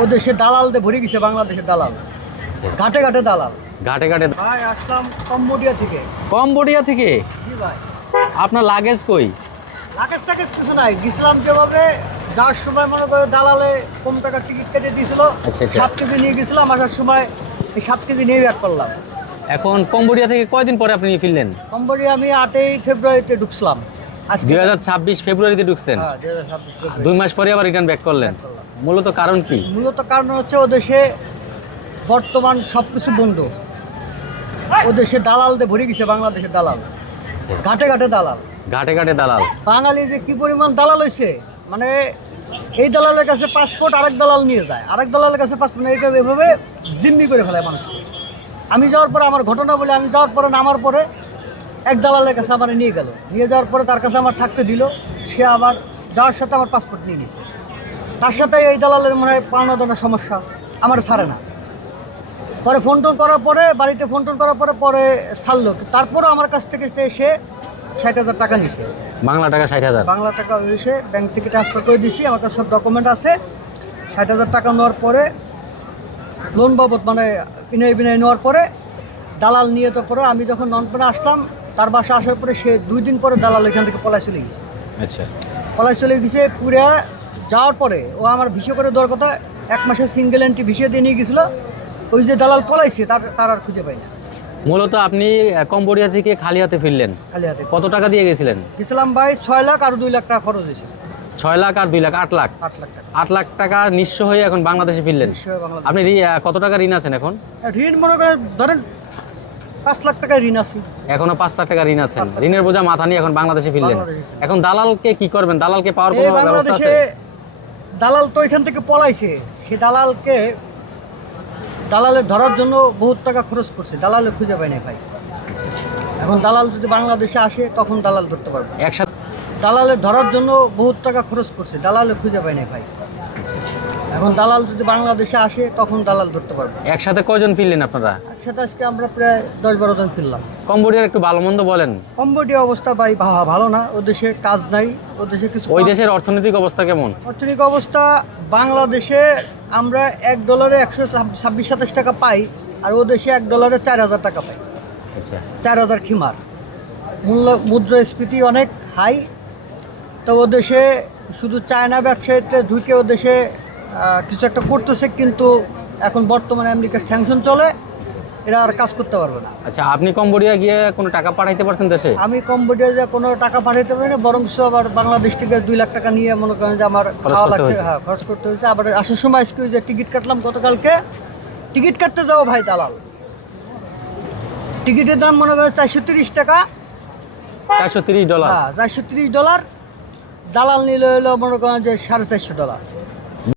ও দেশে দালালদের ভরে গেছে, বাংলাদেশের দালাল, ঘাটে ঘাটে দালাল। ঘাটে ঘাটে। ভাই আসলাম কম্বোডিয়া থেকে। কম্বোডিয়া থেকে? জি ভাই। আপনার লাগেজ কই? লাগেজ টাকেজ কিছু নাই, গেছিলাম যেভাবে যাওয়ার সময় মনে করে দালালে কম টাকার টিকিট কেটে দিয়েছিল। আচ্ছা, আচ্ছা। 7 কেজি নিয়ে গেছিলাম, আসার সময় এই 7 কেজি নিয়ে ব্যাক করলাম। এখন কম্বোডিয়া থেকে কয়দিন পরে আপনি ফিরলেন? কম্বোডিয়া আমি 8ই ফেব্রুয়ারিতে ঢুকছিলাম। আজকে 2026 ফেব্রুয়ারিতে ঢুকছেন? হ্যাঁ 2026 ফেব্রুয়ারি। 2 মাস পরে আবার রিটার্ন ব্যাক করলেন। মূলত কারণ কি? মূলত কারণ হচ্ছে ও দেশে বর্তমান সব কিছু বন্ধ। ও দেশে দালালদের ভরে গেছে, বাংলাদেশের দালাল, ঘাটে ঘাটে দালাল। ঘাটে ঘাটে দালাল। বাঙালি যে কি পরিমাণ দালাল হয়েছে, মানে এই দালালের কাছে পাসপোর্ট আরেক দালাল নিয়ে যায়, আরেক দালালের কাছে পাসপোর্ট নিয়ে এভাবে জিম্মি করে ফেলায় মানুষকে। আমি যাওয়ার পরে আমার ঘটনা বলে, আমি যাওয়ার পরে নামার পরে এক দালালের কাছে আমার নিয়ে গেল, নিয়ে যাওয়ার পরে তার কাছে আমার থাকতে দিল, সে আবার যাওয়ার সাথে আমার পাসপোর্ট নিয়ে নিয়েছে। তার সাথে এই দালালের মনে হয় পাওনা দানা সমস্যা, আমার ছাড়ে না। পরে ফোন টোন করার পরে, বাড়িতে ফোন টোন করার পরে পরে ছাড়লো, তারপরেও আমার কাছ থেকে সে 60,000 টাকা নিছে। বাংলা টাকা 60,000? বাংলা টাকা এসে ব্যাংক থেকে ট্রান্সফার করে দিয়েছি, আমার কাছে সব ডকুমেন্ট আছে। 60,000 টাকা নেওয়ার পরে লোন বাবদ মানে ইনাই বিনাই নেওয়ার পরে দালাল নিয়ে তো পরে আমি যখন ননপরে আসলাম, তার বাসা আসার পরে সে 2 দিন পরে দালাল এখান থেকে পলায় চলে গেছে। আচ্ছা। পলায় চলে গেছে পুরা যাওয়ার পরে ও আমার ভিসা করে দেওয়ার কথা, 1 মাসের সিঙ্গেল এন্ট্রি ভিসা দিয়ে নিয়ে গেছিলো। ওই যে দালাল পলাইছে তার আর খুঁজে পাই না। মূলত আপনি কম্বোডিয়া থেকে খালি হাতে ফিরলেন? খালি হাতে। কত টাকা দিয়ে গেছিলেন? গেছিলাম ভাই 6 লাখ আর 2 লাখ টাকা খরচ হয়েছে। 6 লাখ আর 2 লাখ, 8 লাখ। 8 লাখ টাকা। 8 লাখ টাকা নিঃস্ব হয়ে এখন বাংলাদেশে ফিরলেন। নিশ্চয়ই বাংলাদেশ। আপনি কত টাকা ঋণ আছেন এখন? ঋণ মনে করেন ধরেন 5 লাখ টাকা ঋণ আছে। এখনো 5 লাখ টাকা ঋণ আছেন। 5 লাখ ঋণের বোঝা মাথা নিয়ে এখন বাংলাদেশে ফিরলেন। বাংলাদেশে। এখন দালালকে কি করবেন? দালালকে পাওয়ার এই কোনো ব্যবস্থা বাংলাদেশে আছে? দালাল তো এখান থেকে পলাইছে, সে দালালের ধরার জন্য বহুত টাকা খরচ করছে, দালালে খুঁজে পায় না ভাই। এখন দালাল যদি বাংলাদেশে আসে তখন দালাল ধরতে পারবো। একসাথে? দালালের ধরার জন্য বহুত টাকা খরচ করছে, দালালে খুঁজে পায় না ভাই। এখন দালাল যদি বাংলাদেশে আসে তখন দালাল ধরতে পারবো। একসাথে কয়জন ফিরলেন আপনারা? একসাথে আজকে আমরা প্রায় 10-12 জন ফিরলাম। কম্বোডিয়ার একটু ভালো মন্দ বলেন। কম্বোডিয়া অবস্থা ভাই ভালো না, ও দেশে কাজ নাই, ও দেশে কিছু ওই দেশের অর্থনৈতিক অবস্থা কেমন? অর্থনৈতিক অবস্থা বাংলাদেশে আমরা $1 126-27 টাকা পাই, আর ও দেশে $1 4,000 টাকা পাই। আচ্ছা। 4,000 খিমার মুদ্রাস্ফীতি অনেক হাই। তো ও দেশে শুধু চায়না ব্যবসায়ীতে ঢুকে ও দেশে কিছু একটা করতেছে, কিন্তু এখন বর্তমানে আমেরিকার স্যাংশন চলে, এরা আর কাজ করতে পারবে না। আচ্ছা, আপনি কম্বোডিয়া গিয়ে কোনো টাকা পাঠাইতে পারছেন দেশে? আমি কম্বোডিয়া যে কোনো টাকা পাঠাইতে পারি না, বরং আবার বাংলাদেশ থেকে 2 লাখ টাকা নিয়ে মনে করেন যে আমার খাওয়া লাগছে, হ্যাঁ খরচ করতে হয়েছে। আবার আসার সময় আজকে ওই যে টিকিট কাটলাম গতকালকে, টিকিট কাটতে যাও ভাই দালাল, টিকিটের দাম মনে করেন $430 টাকা। $430? হ্যাঁ $430। দালাল নিলে হলো মনে করেন যে $450।